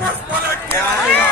वापस पलट के आएगा।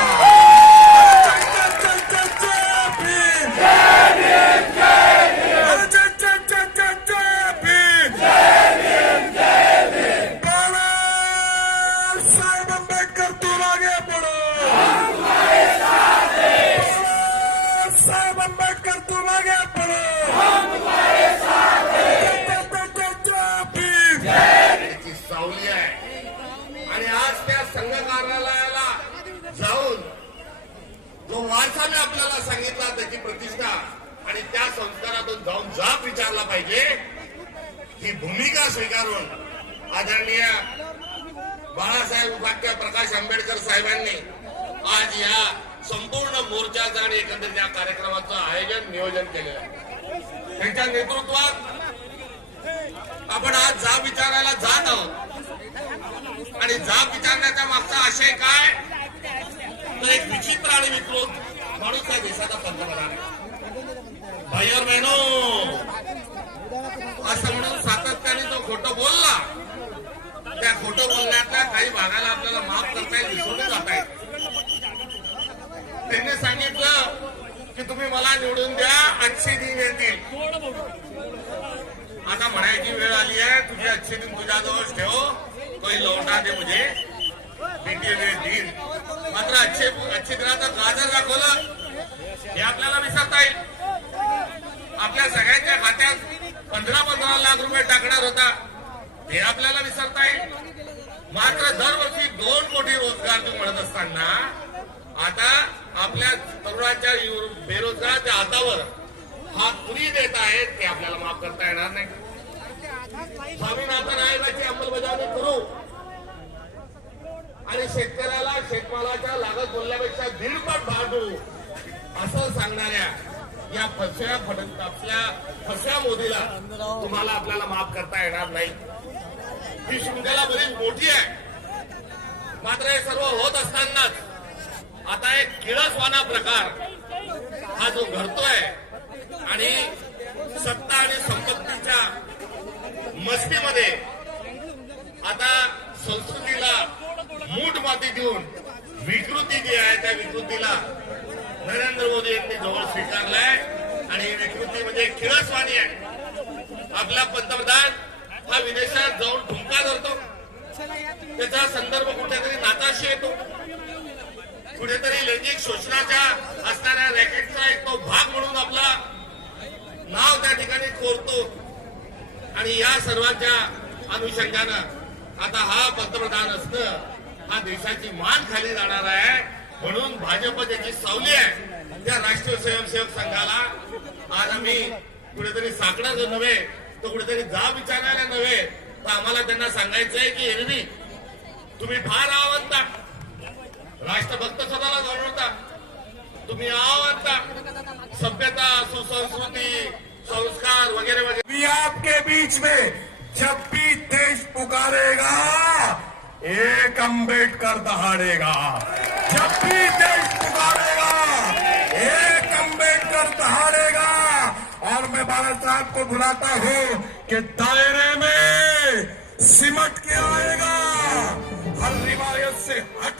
आपल्याला सांगितला त्याची प्रतिष्ठा आणि त्या संस्कारातून जाऊन जाब विचारला पाहिजे। ही भूमिका स्वीकारून आदरणीय बाळासाहेब उपाध्याय प्रकाश आंबेडकर साहेबांनी आज या संपूर्ण मोर्चाचं आणि एकंदरीत या कार्यक्रमाचं आयोजन नियोजन केलेलं आहे। त्यांच्या नेतृत्वात आपण आज जाब विचारायला जात आहोत आणि जाब विचारण्याचा मागचा आशय काय, तर एक विचित्र आणि विकृत माणूस या देशाचा पंतप्रधान आहे। भाई और बहनों, असं म्हणून सातत्याने जो खोटं बोलला, त्या खोटं बोलण्यातल्या काही भागाला आपल्याला माफ करता येईल, विसरून जाता येईल। त्यांनी सांगितलं की तुम्ही मला निवडून द्या, अच्छे दिन येतील। आता म्हणायची वेळ आली आहे, तुझे अच्छे दिन तुझ्याजवळ ठेव, कोई लौटा दे मुझे बीते हुए दिन। मात्र अच्छे दिनाचं गाजर दाखवलं हे आपल्याला विसरता येईल। आपल्या सगळ्यांच्या खात्यात 15-15 लाख रुपये टाकणार होता हे आपल्याला विसरता येईल। मात्र दरवर्षी 2 कोटी रोजगार तू म्हणत असताना आता आपल्या तरुणाच्या बेरोजगाराच्या हातावर हात कुणी देत आहेत ते आपल्याला माफ करता येणार नाही। स्वामीनाथन आयोगाची अंमलबजावणी करू आणि शेतकऱ्याला शेतमालाच्या लागत मूल्यापेक्षा 1.5 पट भाव देऊ असं सांगणाऱ्या या फसव्या मोदीला तुम्हाला आपल्याला माफ करता येणार नाही। ही शृंखला बरीच मोठी आहे। मात्र हे सर्व होत असतानाच आता एक किळसवाना प्रकार हा जो घडतोय आणि सत्ता आणि संपत्तीच्या मस्तीमध्ये आता संस्कृतीला मूठ माती देऊन विकृती जी आहे त्या विकृतीला नरेंद्र मोदी यांनी जवळ स्वीकारलाय आणि ही विकृती म्हणजे किळसवाणी आहे। आपला पंतप्रधान हा विदेशात जाऊन ठुमका धरतो, त्याचा संदर्भ कुठेतरी नाताशी येतो, कुठेतरी लैंगिक शोषणाच्या असणाऱ्या रॅकेटचा एक तो भाग म्हणून आपला नाव त्या ठिकाणी कोरतो आणि या सर्वांच्या अनुषंगानं आता हा पंतप्रधान असणं हा देशाची मान खाली जाणार आहे। म्हणून भाजप ज्याची सावली आहे त्या राष्ट्रीय स्वयंसेवक संघाला आज आम्ही कुठेतरी साकडं नव्हे तर कुठेतरी जाब विचारायला नव्हे तर आम्हाला त्यांना सांगायचंय की एरवी तुम्ही फार आवडता, राष्ट्रभक्त स्वतःला जाणवता, तुम्ही आवडता, सभ्यता, सुसंस्कृती, संस्कार वगैरे वगैरे आपके बीच में जब भी देश पुकारेगा एक अंबेडकर दहाड़ेगा। जब भी देश पुकारेगा एक अंबेडकर दहाड़ेगा। और मैं बाला साहब को बुलाता हूं कि दायरे में सिमट के आएगा, हर रिवायत से हट